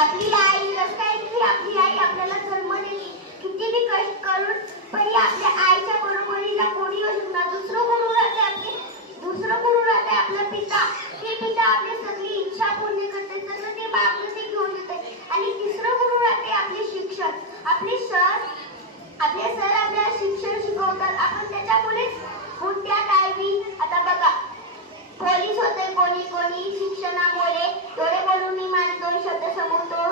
आपली आई कसं काय की आपली आई आपल्याला जन्म दिली, किती बी कष्ट करून पण आपल्या आईच्या बरोबरीला कोणी येऊ शकणार. दुसरं गुरु राहते आपला पिता. ते पिता आपली सगळी इच्छा पूर्ण करते, सगळं ते मागणं ते घेऊन देते. आणि तिसरं गुरु राहते आपले शिक्षक. आपले सर आपल्याला शिक्षण शिकवतात. आपण त्याच्यामुळे कोणत्या टायमी आता बघा पोलीस होते कोणी शिक्षणामुळे. एवढे बोलून मी माझे 2 शब्द संपवतो.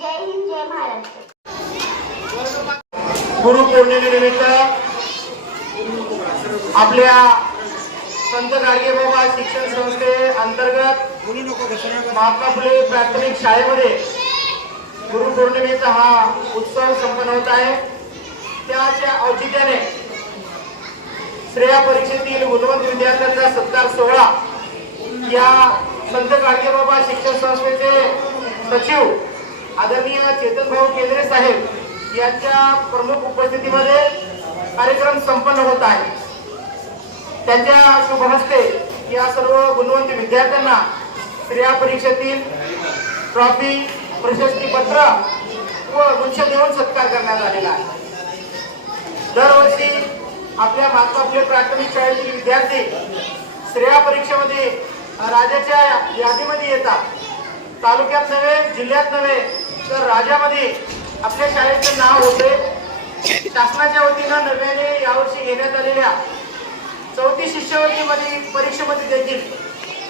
जय हिंद, जय महाराष्ट्र. गुरुपौर्णिमेनिमित्त आपल्या संत गाडगेबाबा शिक्षण संस्थे अंतर्गत महात्मा फुले प्राथमिक शाळेमध्ये गुरुपौर्णिमेचा हा उत्सव संपन्न होत आहे. त्याच्या औचित्याने श्रेया परीक्षेतील गुणवंत विद्यार्थ्यांचा सत्कार सोहळा या संत गाडगेबाबा शिक्षण संस्थेचे सचिव आदरणीय चेतन भाऊ केंद्रे साहेब यांच्या प्रमुख उपस्थितीमध्ये कार्यक्रम संपन्न होत आहे. त्यांच्या शुभ हस्ते या सर्व गुणवंत विद्यार्थ्यांना श्रेया परीक्षेतील ट्रॉफी, प्रशस्तीपत्र व गुच्छ देऊन सत्कार करण्यात आलेला आहे. दरवर्षी आपल्या महात्मा फुले प्राथमिक शाळेतील विद्यार्थी श्रेया परीक्षेमध्ये राजाच्या यादीमध्ये येतात. तालुक्यात नव्हे, जिल्ह्यात नव्हे तर राज्यामध्ये आपल्या शाळेचं नाव होते. शासनाच्या वतीनं नव्याने यावर्षी घेण्यात आलेल्या 34 शिष्यवृत्ती परीक्षेमध्ये देखील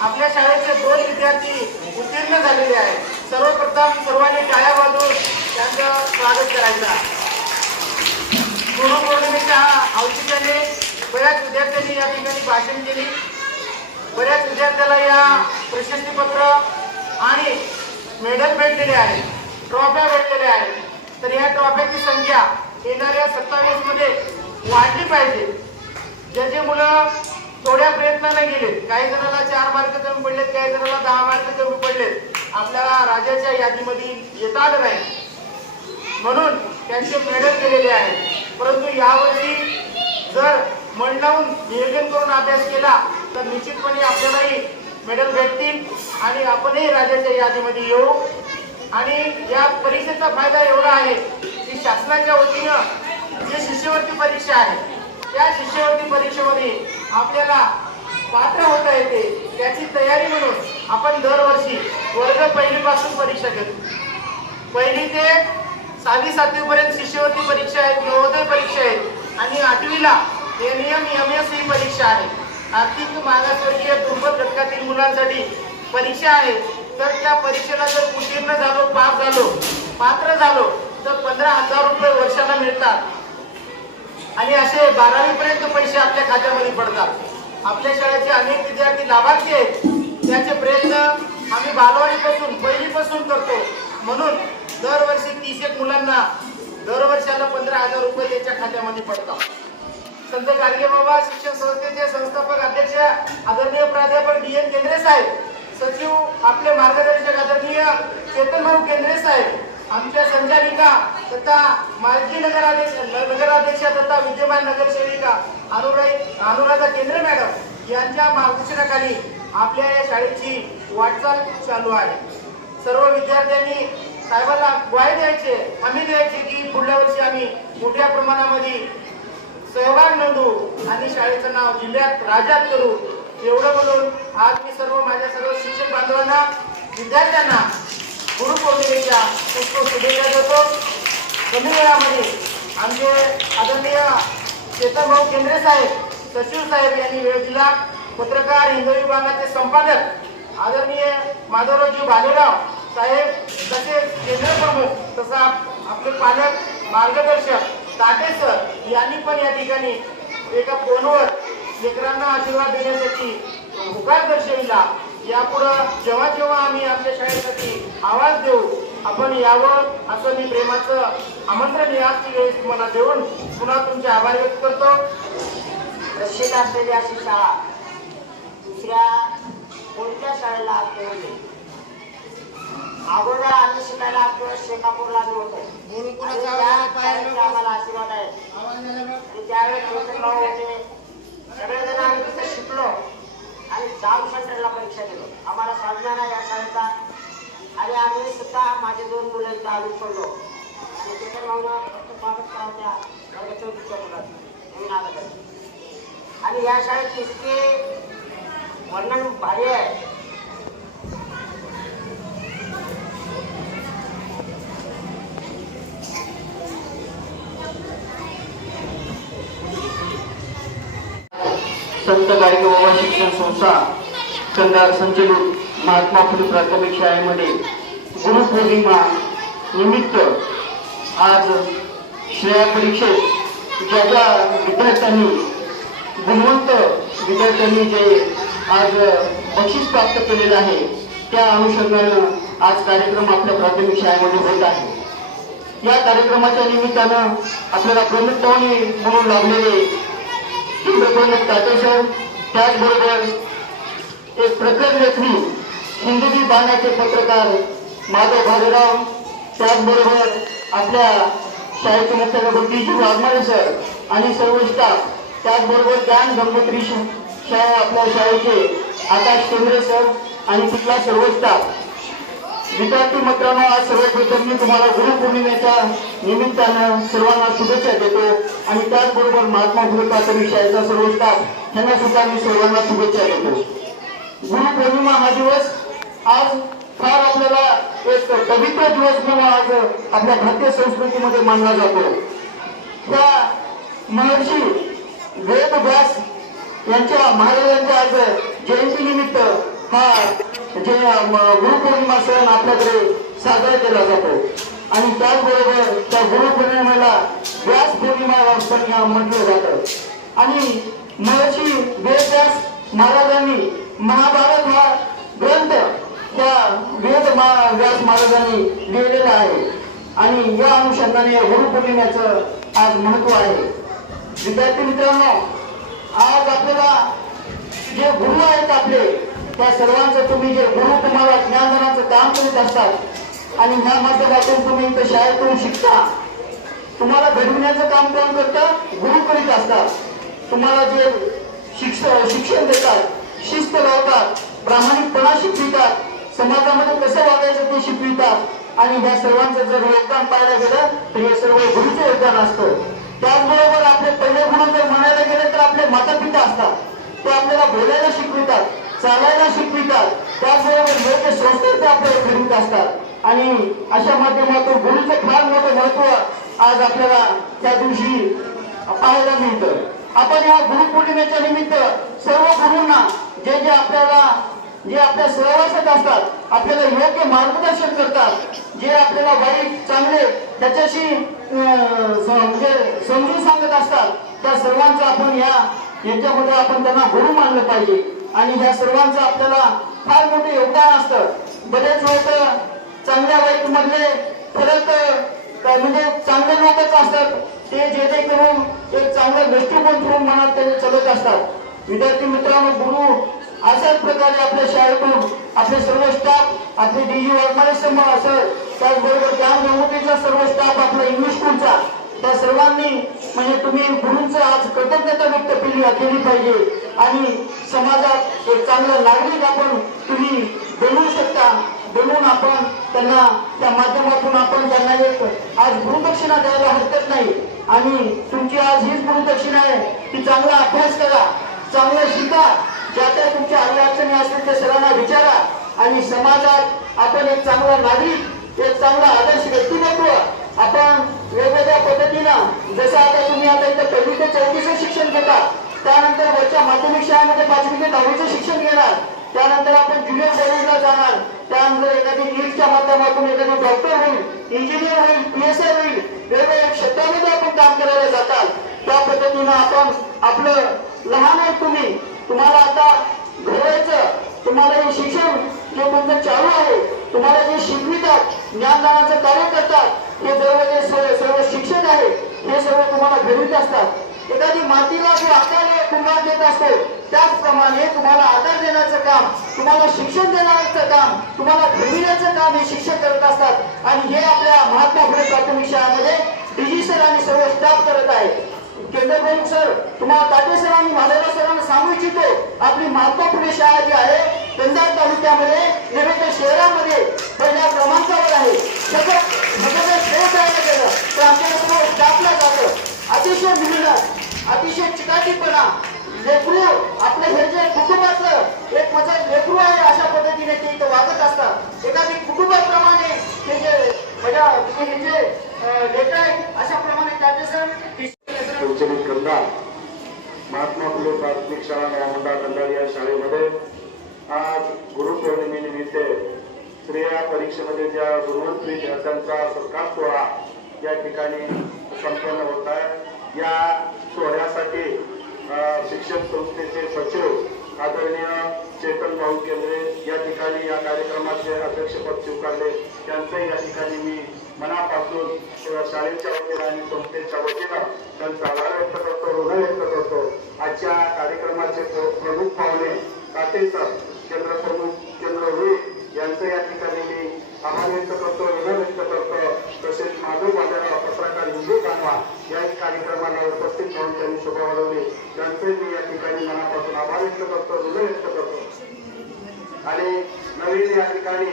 आपल्या शाळेचे 2 विद्यार्थी उत्तीर्ण झालेले आहेत. सर्वप्रथम सर्वांनी टाळ्या वाजवून त्यांचं स्वागत करायचं. गुरुपौर्णिमेच्या औचित्याने बऱ्याच विद्यार्थ्यांनी या ठिकाणी भाषण केली. बऱ्याच विद्यार्थ्याला या प्रशस्तीपत्र आणि मेडल भेटलेले आहेत, ट्रॉफ्या भेटलेल्या आहेत. तर या ट्रॉफ्याची संख्या येणाऱ्या 27 मध्ये वाढली पाहिजे. ज्याचे मुलं थोड्या प्रयत्नाने गेले, काही जणांना 4 मार्क कमी पडलेत, काही जणांना 10 मार्क कमी पडलेत, आपल्याला राजाच्या यादीमध्ये येता आलं नाही म्हणून त्यांचे मेडल केलेले आहेत. परंतु यावर्षी जर मन लावून नियोजन करून अभ्यास केला तर निश्चितपणे आपल्यालाही मेडल भेटतील आणि आपणही राजाच्या यादीमध्ये येऊ. आणि या परीक्षेचा फायदा एवढा आहे की शासनाच्या वतीनं जी शिष्यवृत्ती परीक्षा आहे त्या शिष्यवृत्ती परीक्षेमध्ये आपल्याला पात्र होता येते. त्याची तयारी म्हणून आपण दरवर्षी वर्ग 1 पासून परीक्षा घेतो. 1 ते 6वी 7वी पर्यंत शिष्यवृत्ती परीक्षा आहेत, नवोदय परीक्षा आहेत आणि 8वीला एनएम एमएस ही परीक्षा आहे. आर्थिक मागासवर्गीय दुर्बल घटकातील मुलांसाठी परीक्षा आहे. तर त्या परीक्षेला जर उत्तीर्ण झालो, पास झालो, पात्र झालो तर 15,000 रुपये वर्षाला मिळतात आणि असे 12वी पर्यंत पैसे आपल्या खात्यामध्ये पडतात. आपल्या शाळेचे अनेक विद्यार्थी लाभार्थी आहेत. त्याचे प्रयत्न आम्ही बालवाडीपासून 1ली पासून करतो. म्हणून दरवर्षी 31 मुलांना दरवर्षाला 15,000 रुपये त्यांच्या खात्यामध्ये पडतात. संत गाडगेबाबा शिक्षण संस्थेचे संस्थापक अध्यक्ष आदरणीय प्राध्यापक डी.एन. केंद्रे साहेब, सचिव आपले मार्गदर्शक आदरणीय चेतन भाऊ केंद्रे साहेब, आमच्या संचालिका तथा माजी नगराध्यक्षा तथा विद्यमान नगरसेविका अनुराधा केंद्रे मॅडम यांच्या मार्गदर्शनाखाली आपल्या या शाळेची वाटचाल चालू आहे. सर्व विद्यार्थ्यांनी साहेबांना ग्वाही द्यायचे, हमी द्यायची की पुढल्या वर्षी आम्ही मोठ्या प्रमाणामध्ये सहभाग नोंदवू आणि शाळेचं नाव जिल्ह्यात राज्यात करू. एवढं बोलून आज मी माझ्या सर्व शिक्षक बांधवांना, विद्यार्थ्यांना गुरुपौर्णिमेच्या खूप शुभेच्छा देतो. कमी वेळामध्ये आमचे आदरणीय चेतन भाऊ केंद्रे साहेब, सचिव साहेब यांनी वेळ दिला. पत्रकार हिंदू विभागाचे संपादक आदरणीय माधवरावजी भालेराव साहेब, तसेच केंद्र प्रमुख तसा आपले पालक मार्गदर्शक ताटे सर यांनी पण या ठिकाणी एका फोनवर लेकरांना आशीर्वाद देण्यासाठी होकार दर्शविला. यापुढं जेव्हा जेव्हा आम्ही आपल्या शाळेसाठी आवाज देऊ आपण यावं असं मी प्रेमाचं आमंत्रण याची वेळेस तुम्हाला देऊन पुन्हा तुमचे आभार व्यक्त करतो. प्रसिद्ध असलेली अशी शाळा दुसऱ्या कोणत्या शाळेला आठवली? अगोदर आम्ही शिकायला आपल्या शेकापूरला होतो. आम्हाला आशीर्वाद आहे. त्यावेळेस होते सगळेजण आम्ही तिथे शिकलो आणि जाम सेंटरला परीक्षा दिलो. आम्हाला साधना या शाळेचा आणि आम्ही सुद्धा माझे 2 मुलं इथं आम्ही पडलो आणि त्याच्या भावना फक्त स्वागत करायच्या वर्ग 24च्या मुलाचं नवीन आलं आणि या शाळेत इतके वर्णन भारी आहे. संत गाडगेबाबा शिक्षण संस्था कंधार संचलित महात्मा फुले प्राथमिक शाळेमध्ये गुरुपौर्णिमा निमित्त आज श्रेया परीक्षेत ज्या विद्यार्थ्यांनी गुणवंत विद्यार्थ्यांनी जे आज बक्षीस प्राप्त केलेलं आहे त्या अनुषंगानं आज कार्यक्रम आपल्या प्राथमिक शाळेमध्ये होत आहे. या कार्यक्रमाच्या निमित्तानं आपल्याला प्रमुख पाहुणे म्हणून लाभलेले प्रमुख तातेसर, त्याचबरोबर एक प्रखर लेखनी हिंदवी बाण्याचे पत्रकार माधव भालेराव, त्याचबरोबर आपल्या शाळेचे मुख्याध्यापक टी.जी. वाघमारे सर आणि सर्व स्टाफ, त्याचबरोबर ज्ञान गंगोत्री शाळा आपल्या शाळेचे आकाश केंद्रे सर आणि तिथला सर्व स्टाफ. विद्यार्थी मित्रांनो, आज सर्वप्रथम मी तुम्हाला गुरुपौर्णिमेच्या निमित्तानं सर्वांना शुभेच्छा देतो आणि त्याचबरोबर महात्मा फुले प्राथमिक शाळेचा सर्व स्टाफ यांना सुद्धा मी सर्वांना शुभेच्छा देतो. गुरुपौर्णिमा हा दिवस आज फार आपल्याला एक पवित्र दिवस म्हणून आज आपल्या भारतीय संस्कृतीमध्ये मानला जातो. त्या महर्षी वेदव्यास यांच्या महाराजांच्या आज जयंतीनिमित्त हा जे गुरुपौर्णिमा सण आपल्याकडे साजरा केला जातो आणि त्याचबरोबर त्या गुरुपौर्णिमेला व्यास पौर्णिमा पण म्हटलं जातं. आणि महर्षी वेदव्यास महाराजांनी महाभारत हा ग्रंथ त्या व्यास महाराजांनी लिहिलेला आहे आणि या अनुषंगाने या गुरुपौर्णिमेचं आज महत्व आहे. विद्यार्थी मित्रांनो, आज आपल्याला जे गुरु आहेत आपले त्या सर्वांचं तुम्ही जे गुरु तुम्हाला ज्ञानदानाचं काम करीत असतात आणि या माध्यमातून तुम्ही इथं शाळेतून शिकता. तुम्हाला घडविण्याचं काम कोण करतं? गुरु करीत असतात. तुम्हाला जे शिक्षण देतात, शिस्त लावतात, प्रामाणिकपणा शिकवितात, समाजामध्ये कसं वागायचं ते शिकवितात आणि या सर्वांचं जर योगदान पाहायला गेलं तर हे सर्व गुरुचं योगदान असतं. त्याचबरोबर आपले पहिले गुरु जर म्हणायला गेले तर आपले माता पिता असतात. ते आपल्याला बोलायला शिकवितात, चालायला शिकवितात, त्याचबरोबर योग्य संस्कार ते आपल्याला घडवित असतात आणि अशा माध्यमातून गुरुचं फार मोठं महत्व आज आपल्याला त्या दिवशी पाहायला मिळतं. आपण या गुरुपौर्णिमेच्या निमित्त सर्व गुरूंना जे आपल्या सहवासात असतात, आपल्याला योग्य मार्गदर्शन करतात, जे आपल्याला वाईट चांगले त्याच्याशी समजून सांगत असतात, त्या सर्वांचं आपण याच्यामध्ये आपण त्यांना गुरु मानलं पाहिजे आणि या सर्वांचं आपल्याला फार मोठं योगदान असतं. बरेच लोक चांगल्या वाईट मधले फरक म्हणजे चांगले लोकच असतात, ते जेणेकरून एक चांगला दृष्टिकोन ठेवून मनात त्याने चालत असतात. विद्यार्थी मित्रांनो, गुरु अशाच प्रकारे आपल्या शाळेतून आपले सर्व स्टाफ, आपले टी.जी. वाघमारे सर, त्याचबरोबर ज्ञान गंगोत्रीचा सर्व स्टाफ, आपला इंग्लिश स्कूलचा, त्या सर्वांनी म्हणजे तुम्ही गुरूंचं आज कृतज्ञता व्यक्त केली पाहिजे आणि समाजात एक चांगला नागरिक आपण तुम्ही बनवू शकता. बनवून आपण त्यांना त्या माध्यमातून आपण त्यांना एक आज गुरुदक्षिणा द्यायला हरकत नाही आणि तुमची आज हीच गुरुदक्षिणा आहे की चांगला अभ्यास करा, चांगलं शिका, ज्या त्या तुमच्या अडचणी असतील त्या सर्वांना विचारा आणि समाजात आपण एक चांगला नागरिक, एक चांगला आदर्श व्यक्तिमत्व आपण वेगवेगळ्या पद्धतीनं, जसं आता तुम्ही आता इथं 1ली ते 4थीचं शिक्षण घेता, त्यानंतर वरच्या माध्यमिक शाळेमध्ये 5वी ते 10वीचं शिक्षण घेणार, त्यानंतर आपण ज्युनियर कॉलेजला जाणार, त्यानंतर एखादी नीटच्या माध्यमातून एखादी डॉक्टर होईल, इंजिनियर होईल, PSI होईल, वेगवेगळ्या क्षेत्रामध्ये आपण काम करायला जातात. त्या पद्धतीनं आपण आपलं लहान आहे तुम्हाला आता घडवायचं, तुम्हाला हे शिक्षण जे तुमचं चालू आहे, तुम्हाला जे शिकवितात, ज्ञानदानाचं कार्य करतात, हे सर्व शिक्षक आहे, हे सर्व तुम्हाला घडवित असतात. एखादी मातीला जो आकार कुंभार देत असतो त्याचप्रमाणे तुम्हाला आधार देण्याचं काम, तुम्हाला शिक्षण देण्याचं काम, तुम्हाला घडविण्याचं काम हे शिक्षक करत असतात आणि हे आपल्या महात्मा फुले प्राथमिक शाळेमध्ये टी.जी. सर आणि सर्व स्टाफ करत आहे. केंद्र सर, तुम्हाला ताटे सर आणि भालेराव सरांना सांगू इच्छितो, आपली महात्मा फुले शाळा जी आहे कंधार तालुक्यामध्ये नव्हे तर शहरामध्ये पहिल्या क्रमांकावर आहे. सगळं श्रेय द्यायला गेलं तर आमच्याकडे दाखलं जातं. अतिशय मेहनत, अतिशय चिकाटीपणा, लेकरू आपलं हे जे कुटुंबातलं एक माझं लेकरू आहे अशा पद्धतीने ते इथं वागत असतात. एखादी कुटुंबाप्रमाणे हे जे हे जे लेकर आहे अशा प्रमाणे त्याचे सण कंधार महात्मा फुले प्राथमिक शाळा महामंडळ कंधार या शाळेमध्ये आज गुरुपौर्णिमेनिमित्त स्त्रिया परीक्षेमध्ये ज्या गुणवंत विद्यार्थ्यांचा सत्कार सोहळा या ठिकाणी संपन्न होत आहे. या सोहळ्यासाठी शिक्षण संस्थेचे सचिव आदरणीय चेतन भाऊ केंद्रे या ठिकाणी या कार्यक्रमाचे अध्यक्षपद स्वीकारले. त्यांचं या ठिकाणी मी मनापासून शाळेच्या वतीनं आणि संस्थेच्या वतीनं त्यांचा आभार व्यक्त करतो, ऋण व्यक्त करतो. आजच्या कार्यक्रमाचे प्रमुख पाहुणे ताते सर, केंद्र प्रमुख केंद्र रुई यांचं या ठिकाणी मी आभार व्यक्त करतो, ऋण व्यक्त करतो. तसेच माधव बांधरा पत्रकार हिंदू कानवा या कार्यक्रमाला उपस्थित राहून त्यांनी शोभा वाढवली. त्यांचे मी या ठिकाणी मनापासून आभार व्यक्त करतो, ऋण व्यक्त करतो. आणि नवीन या ठिकाणी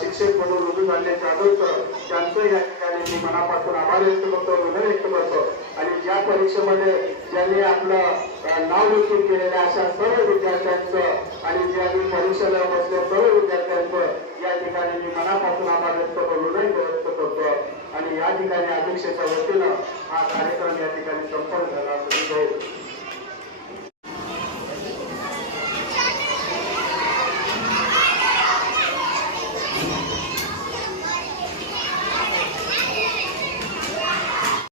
शिक्षक म्हणून रुजू झाले जाधव सर, त्यांचं या ठिकाणी मी मनापासून आभार व्यक्त करतो, ऋण व्यक्त करतो. आणि ज्या परीक्षेमध्ये ज्यांनी आपलं नाव निश्चित केलेल्या अशा सर्व विद्यार्थ्यांचं आणि ज्यांनी परीक्षेला बसल्या सर्व विद्यार्थ्यांचं या ठिकाणी मी मनापासून आभार व्यक्त करतो, ऋण व्यक्त करतो. आणि या ठिकाणी अध्यक्षाच्या वतीनं हा कार्यक्रम या ठिकाणी